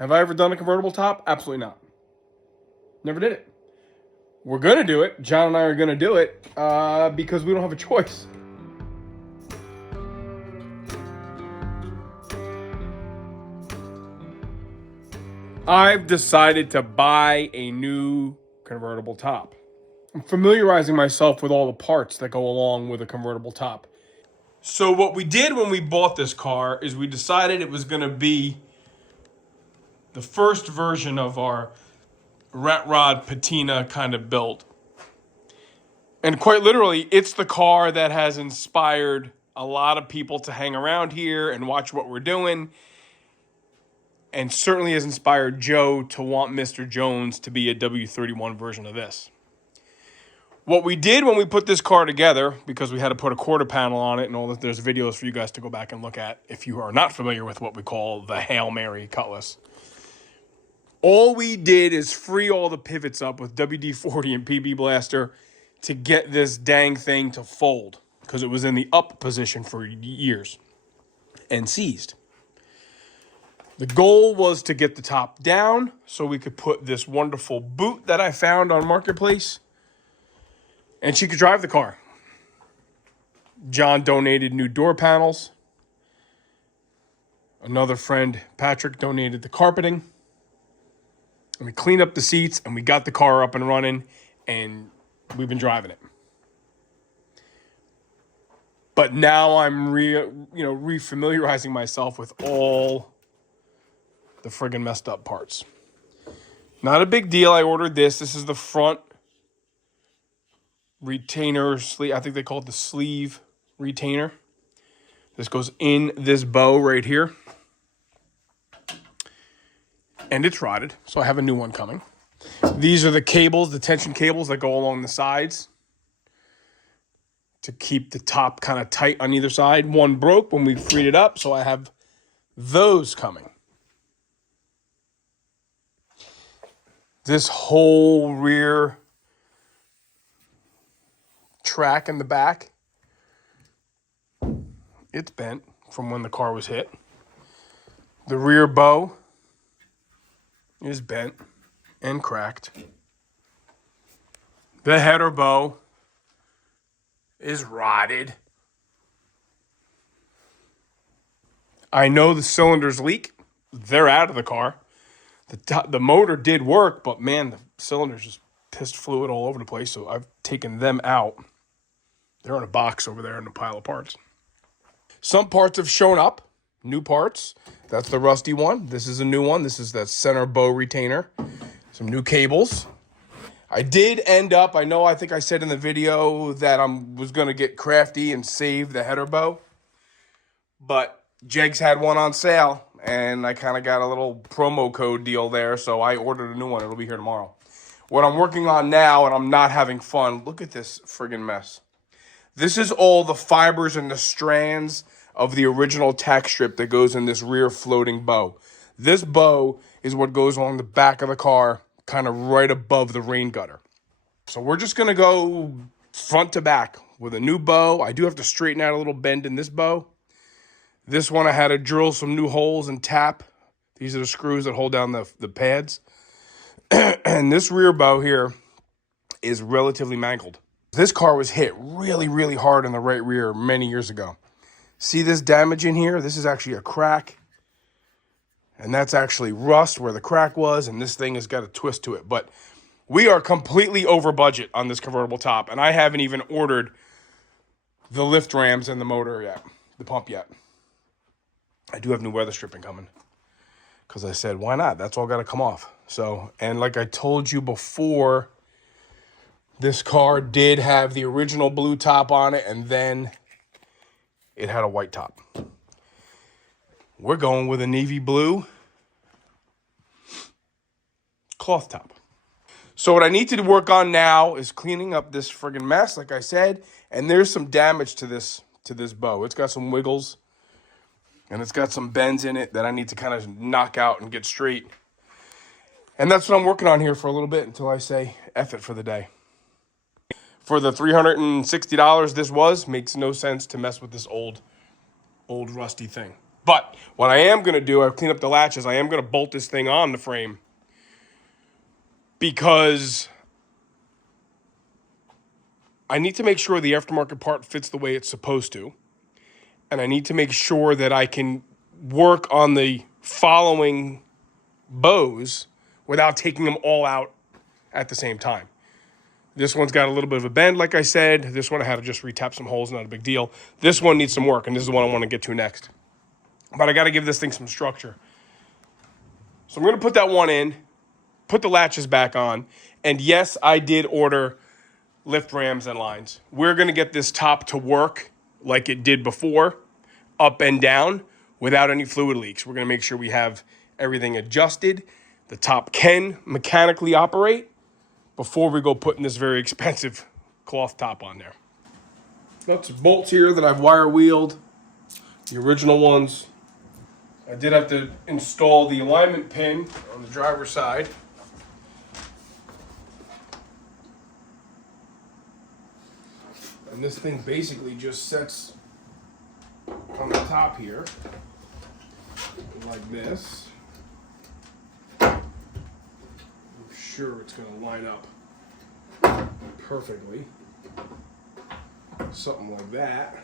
Have I ever done a convertible top? Absolutely not. Never did it. We're going to do it. John and I are going to do it because we don't have a choice. I've decided to buy a new convertible top. I'm familiarizing myself with all the parts that go along with a convertible top. So what we did when we bought this car is we decided it was going to be the first version of our rat rod patina kind of build. And quite literally, it's the car that has inspired a lot of people to hang around here and watch what we're doing. And certainly has inspired Joe to want Mr. Jones to be a W31 version of this. What we did when we put this car together, because we had to put a quarter panel on it and all that, there's videos for you guys to go back and look at if you are not familiar with what we call the Hail Mary Cutlass. All we did is free all the pivots up with WD-40 and PB Blaster to get this dang thing to fold, because it was in the up position for years and seized. The goal was to get the top down so we could put this wonderful boot that I found on Marketplace, and she could drive the car. John donated new door panels. Another friend, Patrick, donated the carpeting. And we cleaned up the seats and we got the car up and running, and we've been driving it. But now I'm refamiliarizing myself with all the friggin' messed up parts. Not a big deal. I ordered this. This is the front retainer sleeve. I think they call it the sleeve retainer. This goes in this bow right here. And it's rotted, so I have a new one coming. These are the cables, the tension cables that go along the sides to keep the top kind of tight on either side. One broke when we freed it up, so I have those coming. This whole rear track in the back, it's bent from when the car was hit. The rear bow is bent and cracked. The header bow is rotted. I know the cylinders leak. They're out of the car. The motor did work, but man, the cylinders just pissed fluid all over the place, so I've taken them out. They're in a box over there in a pile of parts. Some parts have shown up, new parts. That's the rusty one. This is a new one. This is that center bow retainer. Some new cables. I did end up, I think I said in the video that I was going to get crafty and save the header bow. But Jegs had one on sale, and I kind of got a little promo code deal there, so I ordered a new one. It'll be here tomorrow. What I'm working on now, and I'm not having fun, look at this friggin' mess. This is all the fibers and the strands of the original tack strip that goes in this rear floating bow. This bow is what goes along the back of the car, kind of right above the rain gutter. So we're just going to go front to back with a new bow. I do have to straighten out a little bend in this bow. This one I had to drill some new holes and tap. These are the screws that hold down the pads. And this rear bow here is relatively mangled. This car was hit really, really hard in the right rear many years ago. See this damage in here? This is actually a crack. And that's actually rust where the crack was, and this thing has got a twist to it. But we are completely over budget on this convertible top, and I haven't even ordered the lift rams and the motor yet, the pump yet. I do have new weather stripping coming because I said, why not? That's all got to come off. So, and like I told you before, this car did have the original blue top on it, and then it had a white top. We're going with a navy blue cloth top. So what I need to work on now is cleaning up this friggin' mess, like I said, and there's some damage to this bow. It's got some wiggles. And it's got some bends in it that I need to kind of knock out and get straight. And that's what I'm working on here for a little bit until I say F it for the day. For the $360 this was, makes no sense to mess with this old rusty thing. But what I am going to do, I've cleaned up the latches. I am going to bolt this thing on the frame because I need to make sure the aftermarket part fits the way it's supposed to. And I need to make sure that I can work on the following bows without taking them all out at the same time. This one's got a little bit of a bend, like I said. This one I had to just retap some holes, not a big deal. This one needs some work, and this is the one I want to get to next. But I got to give this thing some structure. So I'm going to put that one in, put the latches back on, and yes, I did order lift rams and lines. We're going to get this top to work like it did before, up and down, without any fluid leaks. We're going to make sure we have everything adjusted. The top can mechanically operate before we go putting this very expensive cloth top on there. Got some bolts here that I've wire wheeled, the original ones. I did have to install the alignment pin on the driver's side. And this thing basically just sets on the top here, like this. I'm sure it's going to line up perfectly. Something like that.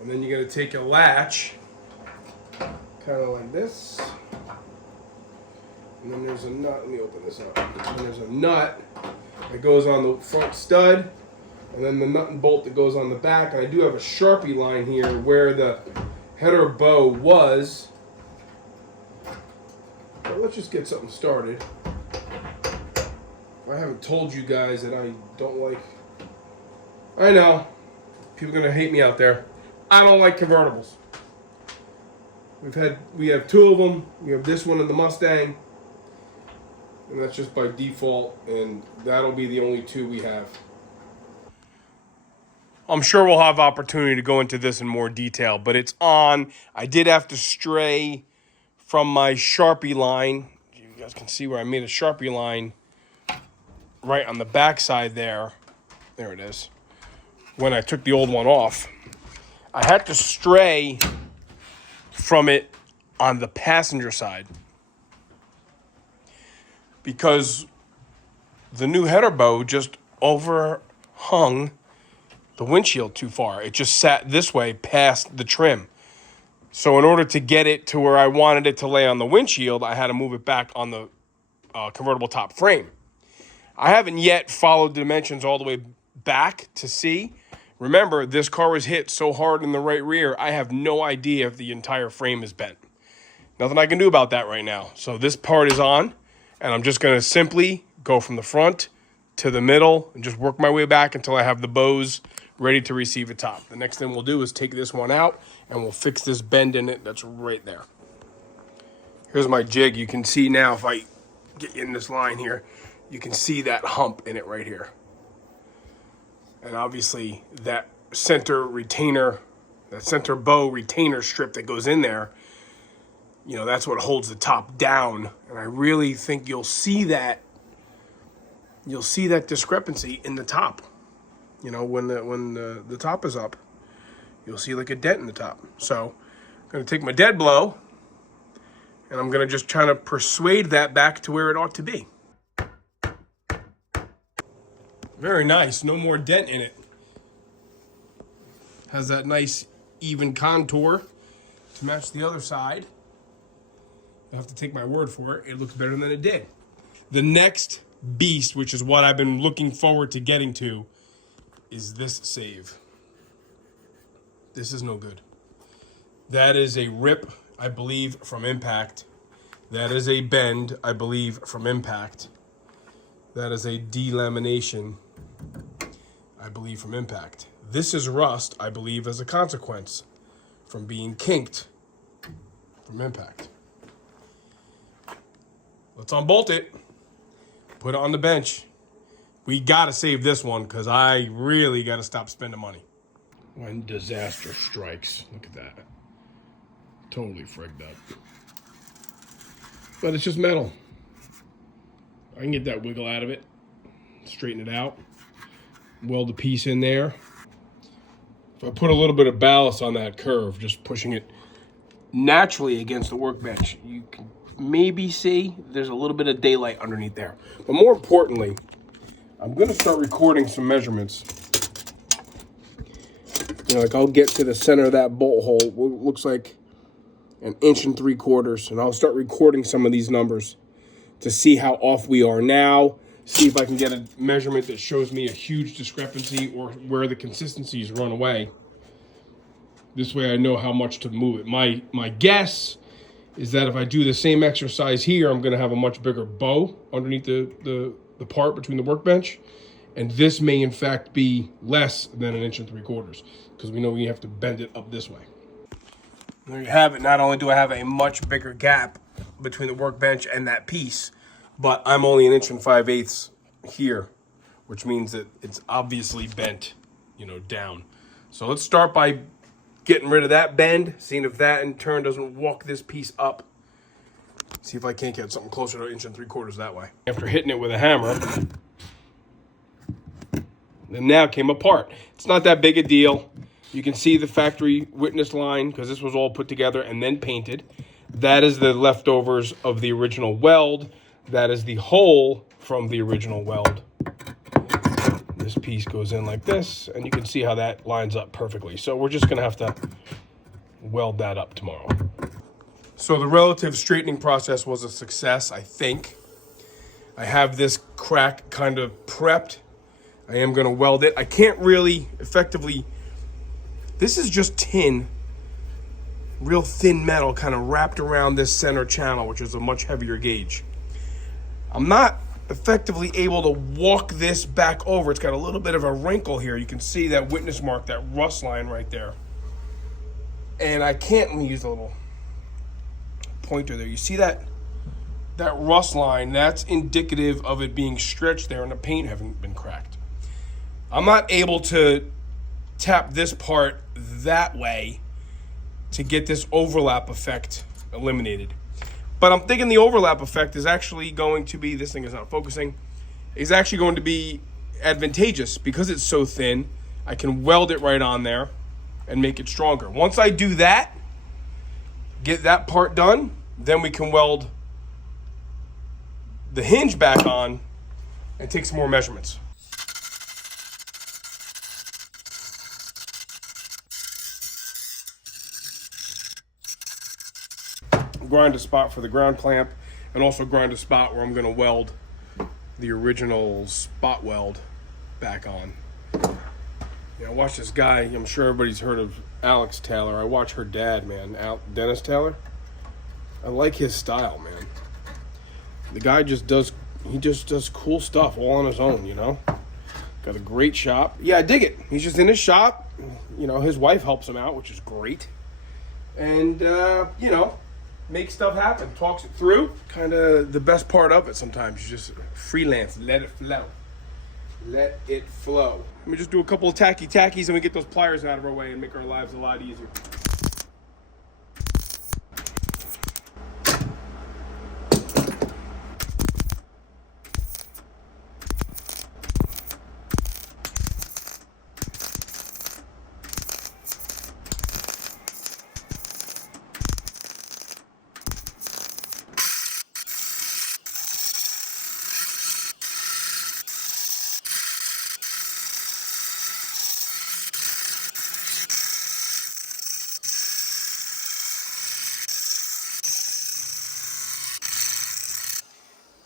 And then you're going to take a latch, kind of like this. And then there's a nut. Let me open this up. And there's a nut that goes on the front stud. And then the nut and bolt that goes on the back. And I do have a Sharpie line here where the header bow was. But let's just get something started. I haven't told you guys that I don't like... I know. People are going to hate me out there. I don't like convertibles. We have two of them. We have this one and the Mustang. And that's just by default. And that'll be the only two we have. I'm sure we'll have opportunity to go into this in more detail, but it's on. I did have to stray from my Sharpie line. You guys can see where I made a Sharpie line right on the back side there. There it is. When I took the old one off, I had to stray from it on the passenger side because the new header bow just overhung the windshield too far. It just sat this way past the trim. So in order to get it to where I wanted it to lay on the windshield, I had to move it back on the convertible top frame. I haven't yet followed the dimensions all the way back to see. Remember, this car was hit so hard in the right rear, I have no idea if the entire frame is bent. Nothing I can do about that right now. So this part is on, and I'm just going to simply go from the front to the middle and just work my way back until I have the bows ready to receive a top. The next thing we'll do is take this one out, and we'll fix this bend in it that's right there. Here's my jig. You can see now, if I get in this line here, you can see that hump in it right here. And obviously that center retainer, that center bow retainer strip that goes in there, you know, that's what holds the top down. And I really think you'll see that discrepancy in the top. You know, when the top is up, you'll see like a dent in the top. So I'm going to take my dead blow, and I'm going to just try to persuade that back to where it ought to be. Very nice. No more dent in it. Has that nice even contour to match the other side. You'll have to take my word for it. It looks better than it did. The next beast, which is what I've been looking forward to getting to, is this save. This is no good. That is a rip, I believe, from impact. That is a bend, I believe, from impact. That is a delamination, I believe, from impact. This is rust, I believe, as a consequence from being kinked from impact. Let's unbolt it. Put it on the bench. We got to save this one because I really got to stop spending money. When disaster strikes, look at that. Totally frigged up. But it's just metal. I can get that wiggle out of it. Straighten it out. Weld the piece in there. If I put a little bit of ballast on that curve, just pushing it naturally against the workbench. You can maybe see there's a little bit of daylight underneath there. But more importantly, I'm gonna start recording some measurements. You know, like I'll get to the center of that bolt hole, what looks like 1 3/4 inches, and I'll start recording some of these numbers to see how off we are now, see if I can get a measurement that shows me a huge discrepancy or where the consistencies run away. This way I know how much to move it. My guess is that if I do the same exercise here, I'm gonna have a much bigger bow underneath the part between the workbench. And this may in fact be less than 1 3/4 inches because we know we have to bend it up this way. There you have it. Not only do I have a much bigger gap between the workbench and that piece, but I'm only 1 5/8 inches here, which means that it's obviously bent, you know, down. So let's start by getting rid of that bend, seeing if that in turn doesn't walk this piece up. See if I can't get something closer to 1 3/4 inches that way. After hitting it with a hammer, and now it came apart. It's not that big a deal. You can see the factory witness line because this was all put together and then painted. That is the leftovers of the original weld. That is the hole from the original weld. This piece goes in like this, and you can see how that lines up perfectly. So we're just gonna have to weld that up tomorrow. So the relative straightening process was a success, I think. I have this crack kind of prepped. I am gonna weld it. I can't really effectively, this is just tin, real thin metal kind of wrapped around this center channel, which is a much heavier gauge. I'm not effectively able to walk this back over. It's got a little bit of a wrinkle here. You can see that witness mark, that rust line right there. And I can't, let me use a little pointer there. You see that rust line? That's indicative of it being stretched there and the paint having been cracked. I'm not able to tap this part that way to get this overlap effect eliminated. But I'm thinking the overlap effect is actually going to be, this thing is not focusing, is actually going to be advantageous because it's so thin. I can weld it right on there and make it stronger. Once I do that, get that part done, then we can weld the hinge back on and take some more measurements. Grind a spot for the ground clamp and also grind a spot where I'm going to weld the original spot weld back on. Yeah, I watched this guy, I'm sure everybody's heard of Alex Taylor. I watch her dad, man, Dennis Taylor. I like his style, man. The guy just does cool stuff all on his own, you know. Got a great shop. Yeah, I dig it. He's just in his shop. You know, his wife helps him out, which is great. And, you know, make stuff happen, talks it through. Kind of the best part of it sometimes. You just freelance, let it flow. Let it flow. Let me just do a couple of tackies and we get those pliers out of our way and make our lives a lot easier.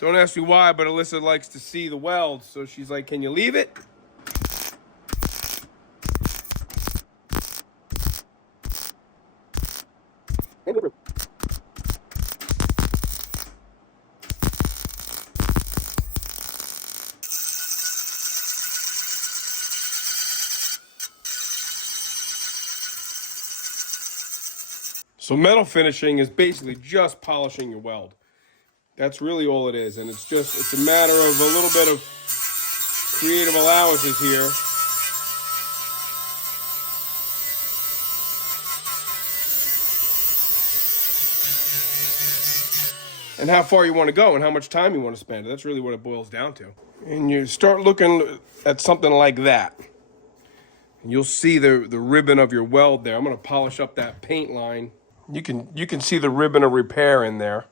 Don't ask me why, but Alyssa likes to see the weld, so she's like, can you leave it? So metal finishing is basically just polishing your weld. That's really all it is, and it's a matter of a little bit of creative allowances here. And how far you want to go and how much time you want to spend. That's really what it boils down to. And you start looking at something like that. And you'll see the ribbon of your weld there. I'm going to polish up that paint line. You can see the ribbon of repair in there,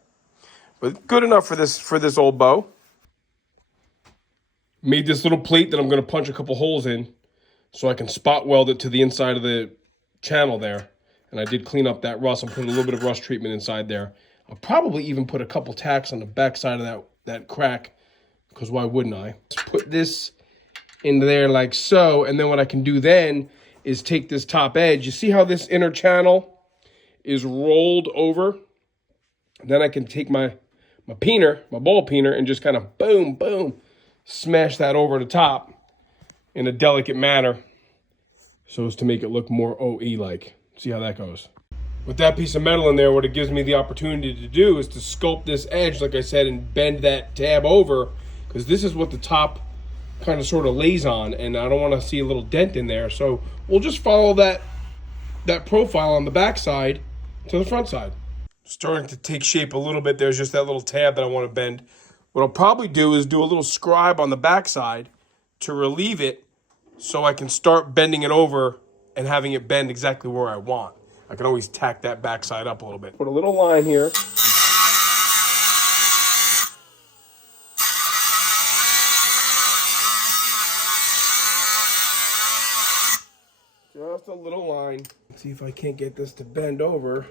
but good enough for this old bow. Made this little plate that I'm going to punch a couple holes in so I can spot weld it to the inside of the channel there. And I did clean up that rust. I'm putting a little bit of rust treatment inside there. I'll probably even put a couple tacks on the back side of that crack, because why wouldn't I? Let's put this into there like so, and then what I can do then is take this top edge. You see how this inner channel is rolled over? Then I can take my peener, my ball peener, and just kind of boom, boom, smash that over the top in a delicate manner so as to make it look more OE-like. See how that goes. With that piece of metal in there, what it gives me the opportunity to do is to sculpt this edge, like I said, and bend that tab over, because this is what the top kind of sort of lays on, and I don't want to see a little dent in there. So we'll just follow that profile on the back side to the front side. Starting to take shape a little bit. There's just that little tab that I want to bend. What I'll probably do is do a little scribe on the back side to relieve it so I can start bending it over and having it bend exactly where I want. I can always tack that back side up a little bit. Put a little line here. Just a little line. See if I can't get this to bend over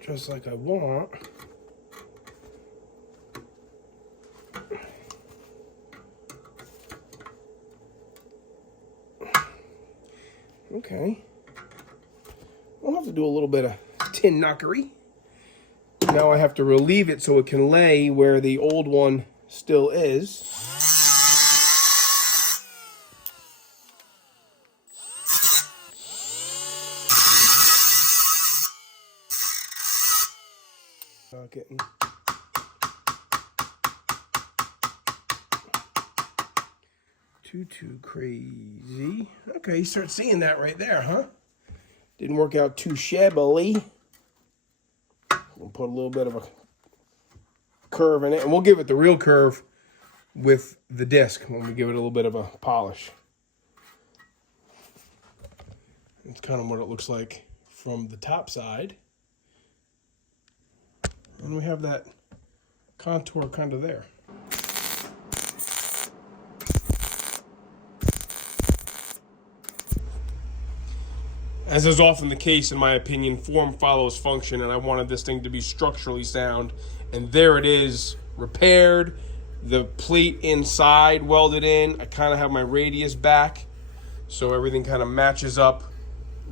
just like I want. Okay. I'll have to do a little bit of tin knockery. Now I have to relieve it so it can lay where the old one still is. Not getting too crazy. Okay, you start seeing that right there, huh? Didn't work out too shabbily. We'll put a little bit of a curve in it, and we'll give it the real curve with the disc when we give it a little bit of a polish. It's kind of what it looks like from the top side. And we have that contour kind of there. As is often the case, in my opinion, form follows function, and I wanted this thing to be structurally sound. And there it is, repaired. The plate inside welded in. I kind of have my radius back, so everything kind of matches up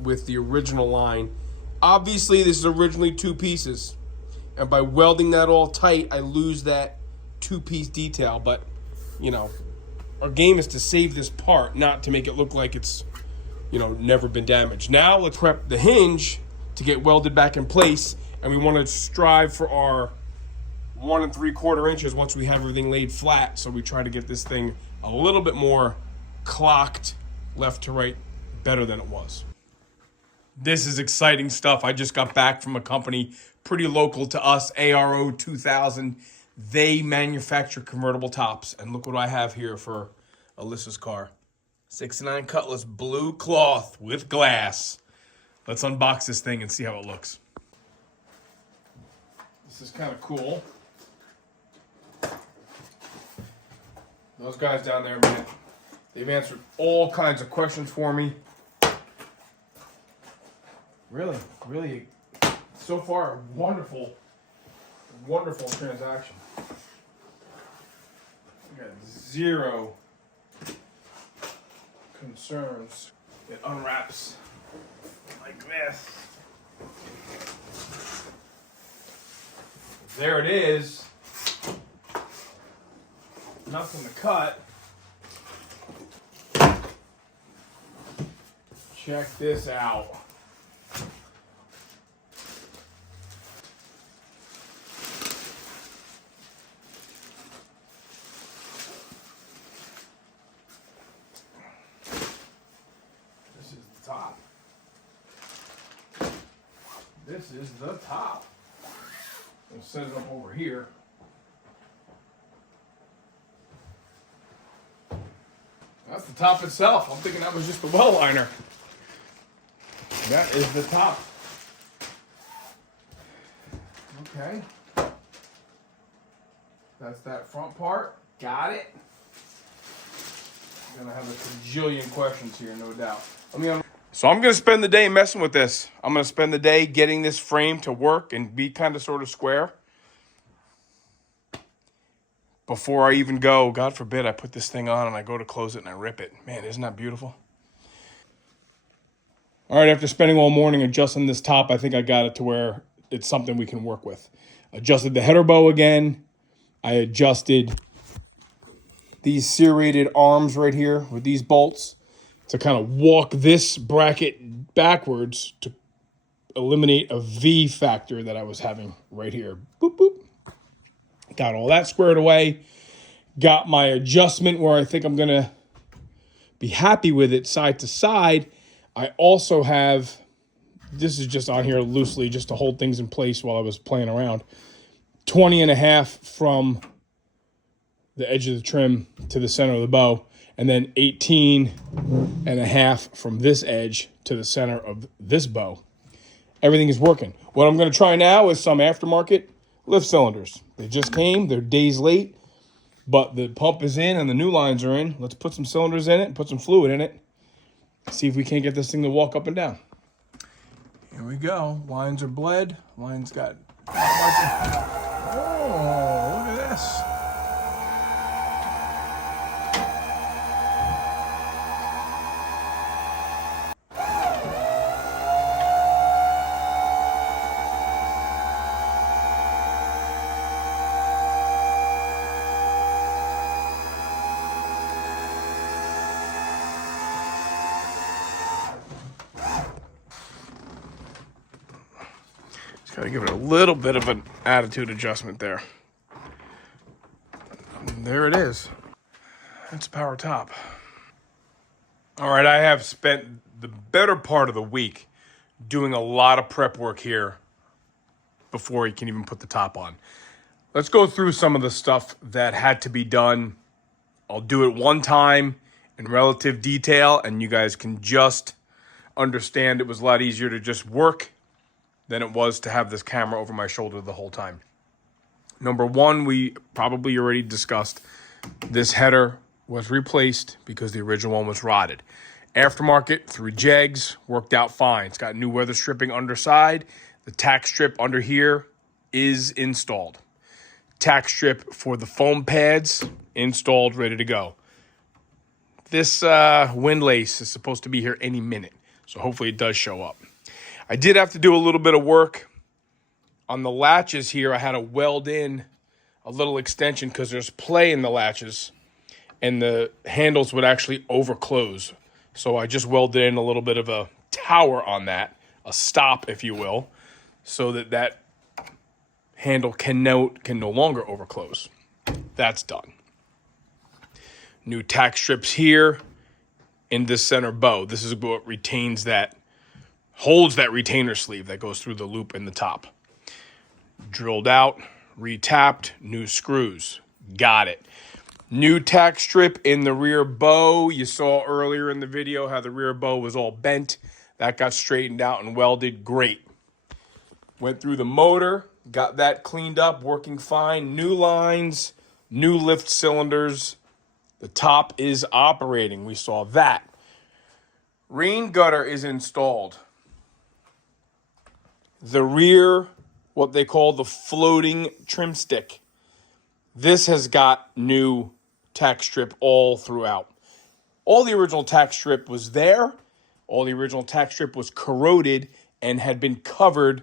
with the original line. Obviously, this is originally two pieces, and by welding that all tight, I lose that two-piece detail. But, you know, our game is to save this part, not to make it look like it's, you know, never been damaged. Now let's prep the hinge to get welded back in place, and we want to strive for our 1 3/4 inches once we have everything laid flat. So we try to get this thing a little bit more clocked left to right, better than it was. This is exciting stuff. I just got back from a company pretty local to us, ARO 2000. They manufacture convertible tops, and look what I have here for Alyssa's car. 69 Cutlass blue cloth with glass. Let's unbox this thing and see how it looks. This is kind of cool. Those guys down there, man, they've answered all kinds of questions for me. Really, so far, a wonderful transaction. I got zero concerns. It unwraps like this. There it is. Nothing to cut. Check this out. This is the top. We'll set it up over here. That's the top itself. I'm thinking that was just the well liner. That is the top. Okay. That's that front part. Got it. I'm gonna have a bajillion questions here, no doubt. So I'm gonna spend the day messing with this. I'm gonna spend the day getting this frame to work and be kind of sort of square. Before I even go, God forbid, I put this thing on and I go to close it and I rip it. Man, isn't that beautiful? All right, after spending all morning adjusting this top, I think I got it to where it's something we can work with. Adjusted the header bow again. I adjusted these serrated arms right here with these bolts to kind of walk this bracket backwards to eliminate a V factor that I was having right here. Boop, boop. Got all that squared away. Got my adjustment where I think I'm going to be happy with it side to side. I also have, this is just on here loosely just to hold things in place while I was playing around, 20.5 from the edge of the trim to the center of the bow, and then 18.5 from this edge to the center of this bow. Everything is working. What I'm going to try now is some aftermarket lift cylinders. They just came. They're days late, but the pump is in and the new lines are in. Let's put some cylinders in it, put some fluid in it, see if we can't get this thing to walk up and down. Here we go. Lines are bled. Lines got... Oh, look at this. Got to give it a little bit of an attitude adjustment there. And there it is. That's a power top. All right, I have spent the better part of the week doing a lot of prep work here before you can even put the top on. Let's go through some of the stuff that had to be done. I'll do it one time in relative detail, and you guys can just understand it was a lot easier to just work than it was to have this camera over my shoulder the whole time. Number one, we probably already discussed. This header was replaced because the original one was rotted. Aftermarket through jegs, worked out fine. It's got new weather stripping underside. The tack strip under here is installed. Tack strip for the foam pads, installed, ready to go. This windlace is supposed to be here any minute, so hopefully it does show up. I did have to do a little bit of work on the latches here. I had to weld in a little extension because there's play in the latches and the handles would actually overclose. So I just welded in a little bit of a tower on that, a stop, if you will, so that that handle can no longer overclose. That's done. New tack strips here in this center bow. This is what retains that, holds that retainer sleeve that goes through the loop in the top. Drilled out, retapped, new screws. Got it. New tack strip in the rear bow. You saw earlier in the video how the rear bow was all bent. That got straightened out and welded. Great. Went through the motor, got that cleaned up, working fine. New lines, new lift cylinders. The top is operating. We saw that. Rain gutter is installed. The rear, what they call the floating trim stick. This has got new tack strip all throughout. All the original tack strip was there. All the original tack strip was corroded and had been covered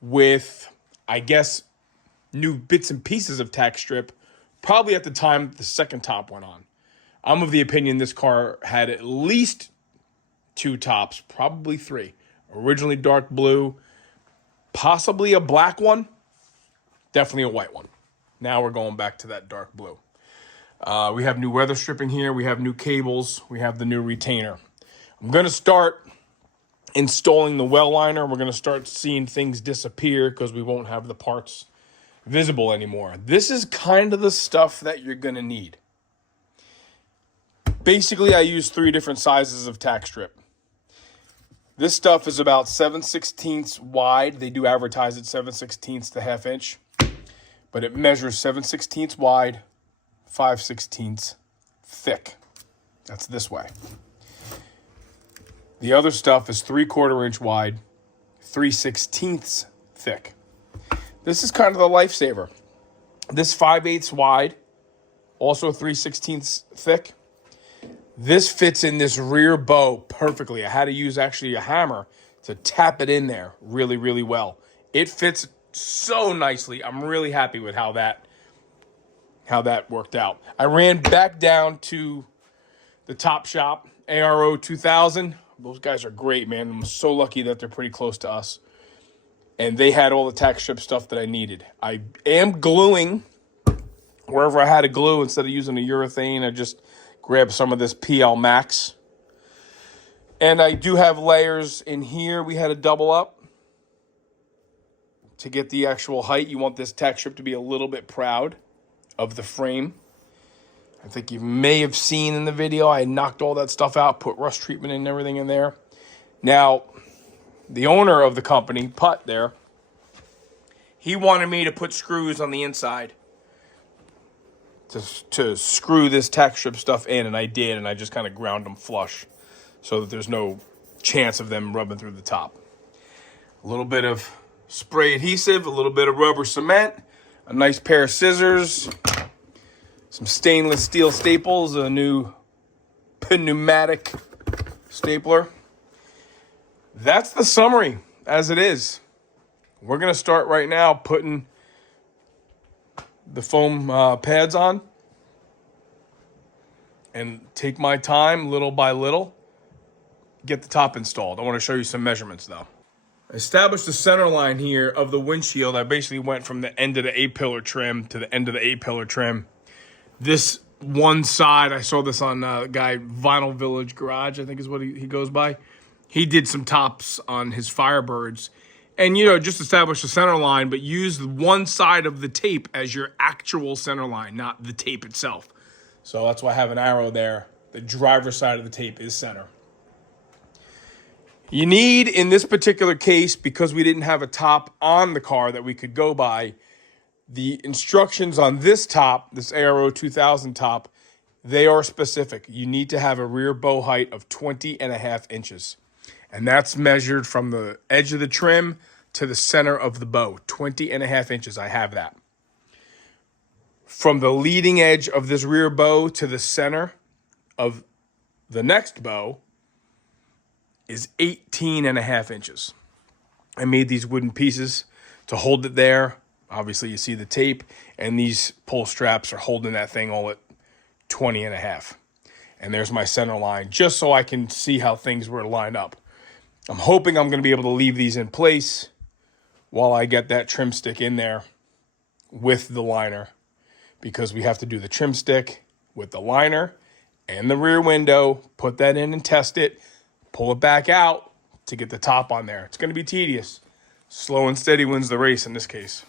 with, I guess, new bits and pieces of tack strip, probably at the time the second top went on. I'm of the opinion this car had at least 2 tops, probably 3. Originally dark blue, possibly a black one, definitely a white one. Now we're going back to that dark blue. We have new weather stripping here. We have new cables. We have the new retainer. I'm going to start installing the well liner. We're going to start seeing things disappear because we won't have the parts visible anymore. This is kind of the stuff that you're going to need. Basically, I use 3 different sizes of tack strip. This stuff is about 7/16 wide. They do advertise it 7/16 to ½ inch, but it measures 7/16 wide, 5/16 thick. That's this way. The other stuff is 3/4 inch wide, 3/16 thick. This is kind of the lifesaver. This 5/8 wide, also 3/16 thick. This fits in this rear bow perfectly. I had to use actually a hammer to tap it in there really, really well. It fits so nicely. I'm really happy with how that worked out. I ran back down to the Top Shop, ARO 2000. Those guys are great, man. I'm so lucky that they're pretty close to us. And they had all the tack strip stuff that I needed. I am gluing wherever I had to glue. Instead of using a urethane, I just grabbed some of this PL Max. And I do have layers in here. We had to double up to get the actual height. You want this tack strip to be a little bit proud of the frame. I think you may have seen in the video, I knocked all that stuff out, put rust treatment and everything in there. Now, the owner of the company, Putt there, he wanted me to put screws on the inside to screw this tack strip stuff in, and I did, and I just kind of ground them flush so that there's no chance of them rubbing through the top. A little bit of spray adhesive, a little bit of rubber cement, a nice pair of scissors, some stainless steel staples, a new pneumatic stapler. That's the summary as it is. We're going to start right now putting the foam pads on and take my time little by little, get the top installed. I want to show you some measurements though. I established the center line here of the windshield. I basically went from the end of the A-pillar trim to the end of the A-pillar trim. This one side, I saw this on a guy, Vinyl Village Garage, I think is what he goes by. He did some tops on his Firebirds. And, you know, just establish the center line, but use one side of the tape as your actual center line, not the tape itself. So that's why I have an arrow there. The driver's side of the tape is center. You need, in this particular case, because we didn't have a top on the car that we could go by, the instructions on this top, this ARO 2000 top, they are specific. You need to have a rear bow height of 20.5 inches. And that's measured from the edge of the trim to the center of the bow, 20.5 inches. I have that. From the leading edge of this rear bow to the center of the next bow is 18.5 inches. I made these wooden pieces to hold it there. Obviously, you see the tape, and these pull straps are holding that thing all at 20.5. And there's my center line, just so I can see how things were lined up. I'm hoping I'm going to be able to leave these in place while I get that trim stick in there with the liner, because we have to do the trim stick with the liner and the rear window, put that in and test it, pull it back out to get the top on there. It's going to be tedious. Slow and steady wins the race in this case.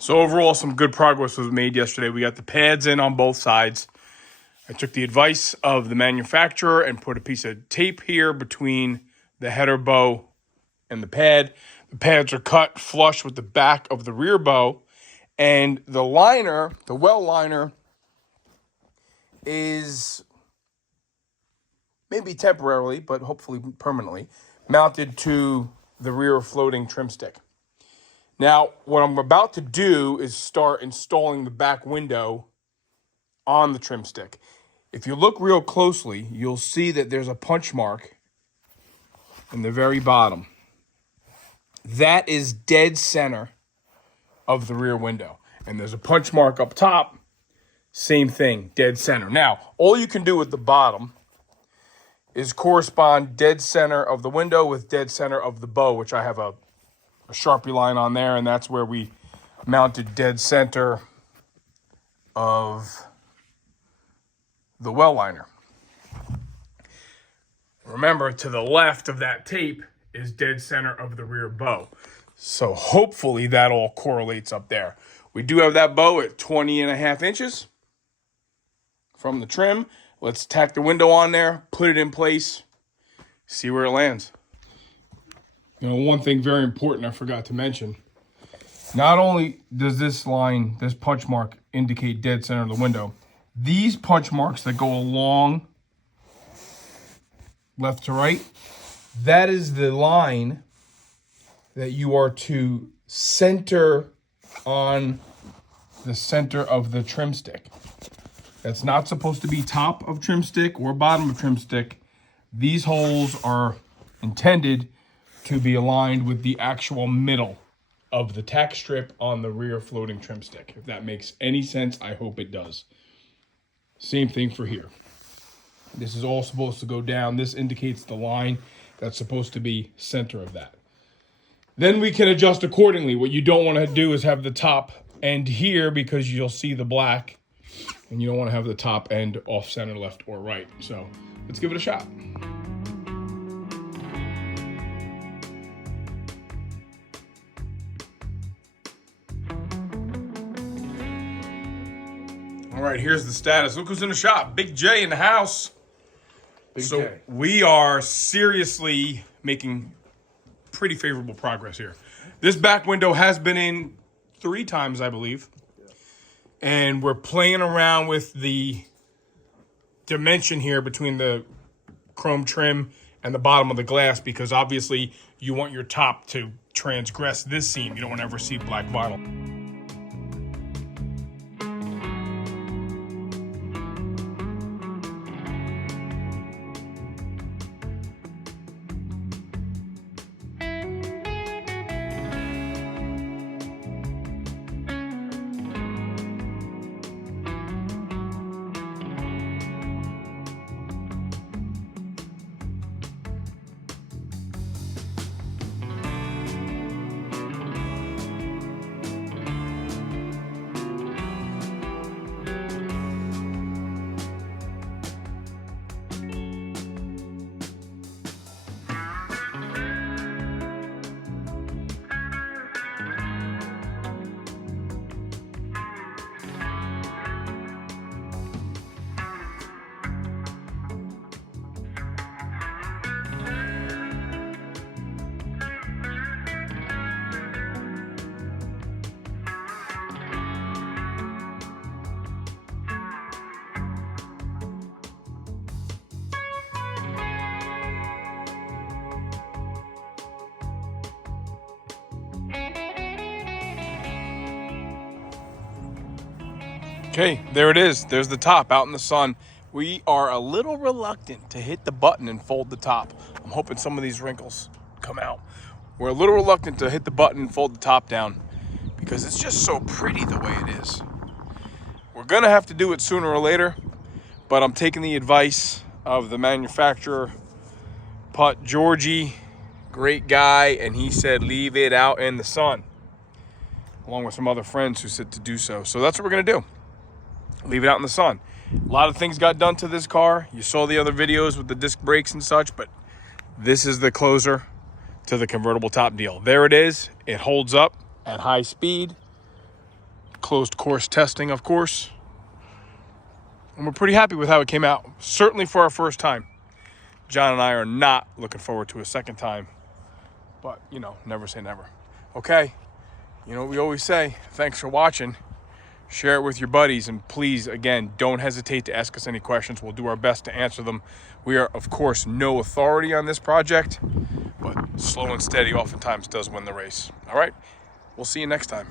So overall, some good progress was made yesterday. We got the pads in on both sides. I took the advice of the manufacturer and put a piece of tape here between the header bow and the pad. The pads are cut flush with the back of the rear bow. And the liner, the well liner, is maybe temporarily, but hopefully permanently, mounted to the rear floating trim stick. Now, what I'm about to do is start installing the back window on the trim stick. If you look real closely, you'll see that there's a punch mark in the very bottom. That is dead center of the rear window. And there's a punch mark up top, same thing, dead center. Now, all you can do with the bottom is correspond dead center of the window with dead center of the bow, which I have a Sharpie line on there, and that's where we mounted dead center of the well liner. Remember, to the left of that tape is dead center of the rear bow. So hopefully that all correlates up there. We do have that bow at 20.5 inches from the trim. Let's tack the window on there, put it in place, see where it lands. You know, one thing very important I forgot to mention. Not only does this line, this punch mark, indicate dead center of the window, these punch marks that go along left to right, that is the line that you are to center on the center of the trim stick. That's not supposed to be top of trim stick or bottom of trim stick. These holes are intended to be aligned with the actual middle of the tack strip on the rear floating trim stick. If that makes any sense, I hope it does. Same thing for here. This is all supposed to go down. This indicates the line that's supposed to be center of that. Then we can adjust accordingly. What you don't want to do is have the top end here because you'll see the black, and you don't want to have the top end off center, left or right. So let's give it a shot. All right, here's the status. Look who's in the shop. Big J in the house. So we are seriously making pretty favorable progress here. This back window has been in 3 times, I believe. And we're playing around with the dimension here between the chrome trim and the bottom of the glass, because obviously you want your top to transgress this seam. You don't want to ever see black vinyl. Okay, there it is. There's the top out in the sun. We are a little reluctant to hit the button and fold the top. I'm hoping some of these wrinkles come out. We're a little reluctant to hit the button and fold the top down because it's just so pretty the way it is. We're gonna have to do it sooner or later, but I'm taking the advice of the manufacturer, Putt Georgie, great guy, and he said leave it out in the sun, along with some other friends who said to do so. So that's what we're gonna do. Leave it out in the sun. A lot of things got done to this car. You saw the other videos with the disc brakes and such, but this is the closer to the convertible top deal. There it is. It holds up at high speed. Closed course testing, of course. And we're pretty happy with how it came out. Certainly for our first time. John and I are not looking forward to a second time. But, you know, never say never. Okay. You know what we always say. Thanks for watching. Share it with your buddies, and please, again, don't hesitate to ask us any questions. We'll do our best to answer them. We are, of course, no authority on this project, but slow and steady oftentimes does win the race. All right, we'll see you next time.